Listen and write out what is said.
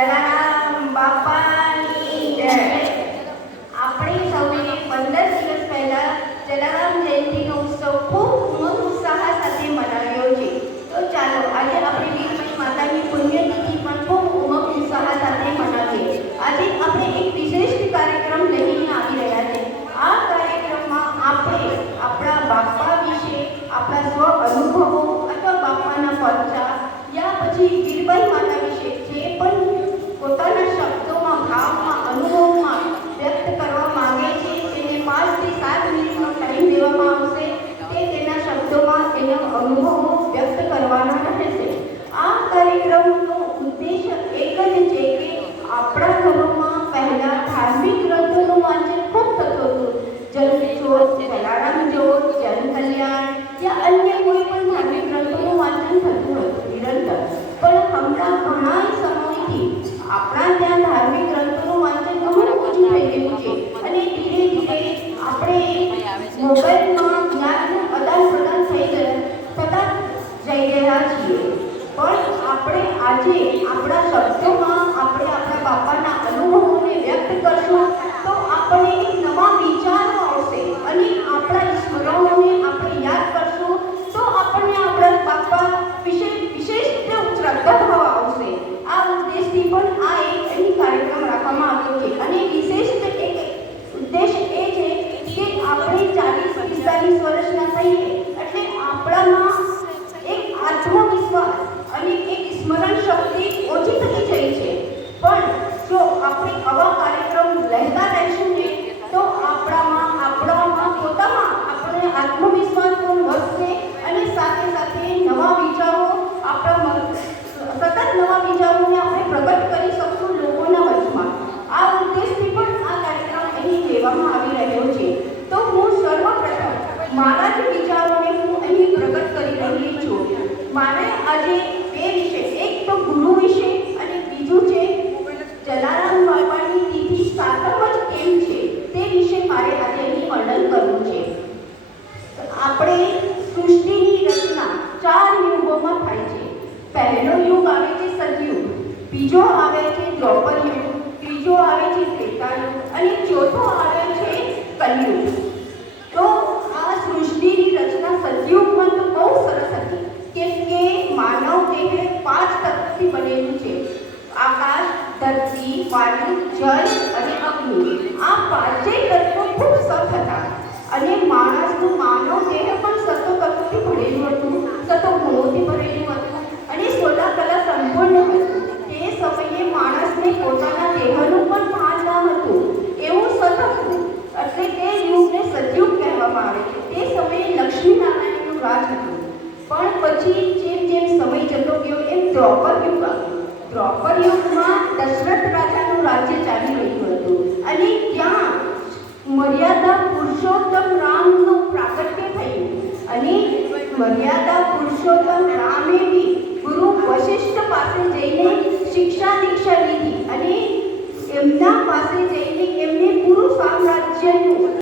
જલારામ બાપાની જય. આપણે સૌએ 15 દિવસ પહેલા જલારામ જયંતિનો ઉત્સવ ખૂબ ઉમંગ ઉત્સાહ સાથે મનાવ્યો છે. તો ચાલો આજે આપણે વીરમણી માતાની પુણ્યતિથિ પણ ખૂબ ઉમંગ ઉત્સાહ સાથે મનાવીએ. આજે આપણે એક વિશેષ કાર્યક્રમ લઈને આવી રહ્યા છે. આ કાર્યક્રમમાં આપણે આપણા બાપા વિશે આપણા સ્વ અનુભવો અથવા બાપાના પરચા યા પછી વીરબાઈ માતા વિશે જે પણ પોતાના શબ્દોમાં ભાવમાં અનુભવમાં વ્યક્ત કરવા માંગે છે તેને 5 થી 7 મિનિટનો ટાઈમ દેવામાં આવશે. તે તેના શબ્દોમાં તેના અનુભવો વ્યક્ત કરવાના રહેશે. આ કાર્યક્રમનો ઉદ્દેશ એક જ છે કે આપણા ઘરોમાં પહેલા ધાર્મિક ગ્રંથોનું વાંચન ખૂબ થતું હતું. જન્મજોત, જલારામ જ્યોત, જનકલ્યાણ યા અન્ય કોઈ પણ ધાર્મિક ગ્રંથોનું વાંચન થતું હતું નિરંતર. પણ હમણાં ઘણા સમયથી આપણા ત્યાં ધાર્મિક ગ્રંથોનું વાંચન ઘણું ઓછું થઈ ગયું છે અને ધીરે ધીરે આપણે મોબાઈલમાં જ્ઞાનનું આદાન પ્રદાન થતા જઈ રહ્યા છીએ. પણ આપણે આજે આપણા શબ્દોમાં આપણે આપણા બાપાના અનુભવોને વ્યક્ત કરશું તો આપણને એક નવા વિચારો આવશે અને આપણા સ્મરણોને આપણે યાદ કરશું તો આપણને આપણા બાપા વિશે વિશેષ શ્રદ્ધાભાવ આવશે. આ ઉદ્દેશથી પણ આ એક અહીં કાર્યક્રમ રાખવામાં આવ્યો છે અને વિશેષ એક ઉદ્દેશ એ છે કે આપણે 40-45 વર્ષના થઈએ એટલે આપણામાં એક આત્મવિશ્વાસ અને એક સ્મરણ શક્તિ ઓછી થતી જાય છે. પણ જો આપણે આવા કાર્યક્રમ લેતા રહીશું ને તો આપણામાં પોતામાં આપણે આત્મવિશ્વાસ પણ વધશે અને સાથે સાથે નવા વિચારો સતત નવા વિચારોને આપણે પ્રગટ કરી શકશું લોકોના વચમાં. આ ઉદ્દેશથી પણ આ કાર્યક્રમ અહીં લેવામાં આવી રહ્યો છે. તો હું સર્વપ્રથમ મારા જ વિચારોને હું અહીં પ્રગટ કરી રહી છું. મારે આજે બે વિષય, એક તો ગુરુ વિશે અને બીજું છે જલારામ બાપાની તિથિ સાતમ જ કેમ છે તે વિશે મારે આજે અહીં વર્ણન કરવું છે. આપણે સૃષ્ટિની રચના 4 યુગોમાં થાય છે. પહેલો યુગ આવે છે સતયુગ, બીજો આવે છે દ્રૌપદ યુગ, ત્રીજો આવે છે ત્રેતા યુગ અને ચોથો આવે છે કલયુગ. તો આ સૃષ્ટિની રચના સતયુગમાં તો બહુ સરસ હતી કેમ કે માનવ દેહ 5 તત્વથી બનેલું છે. આકાશ, ધરતી, વાયુ, જલ અને અગ્નિ. આ 5 તત્વો ખૂબ સત હતા અને માણસનું માનવ દેહ પણ સતોતત્વથી ભરેલું હતું, સતો ગુણોથી ભરેલું હતું અને 16 કલા સંપૂર્ણ હતું. તે સમયે માણસને પોતાના દેહનું પણ ભાન ન હતું, એવું સત હતું. એટલે તે યુગને સતયુગ કહેવામાં આવે છે. તે સમયે લક્ષ્મીનારાયણનું રાજ હતું. પણ પછી જેમ જેમ સમય જતો ગયો એમ દ્રૌપદ યુગ આવ્યો. દ્રૌપદ યુગમાં દશરથ રાજાનું રાજ્ય ચાલી રહ્યું હતું અને ત્યાં મર્યાદા પુરુષોત્તમ રામનું પ્રાગટ્ય થયું અને મર્યાદા પુરુષોત્તમ રામે બી ગુરુ વશિષ્ઠ પાસે જઈને શિક્ષા દીક્ષા લીધી અને એમના પાસે જઈને એમને પૂરું સામ્રાજ્યનું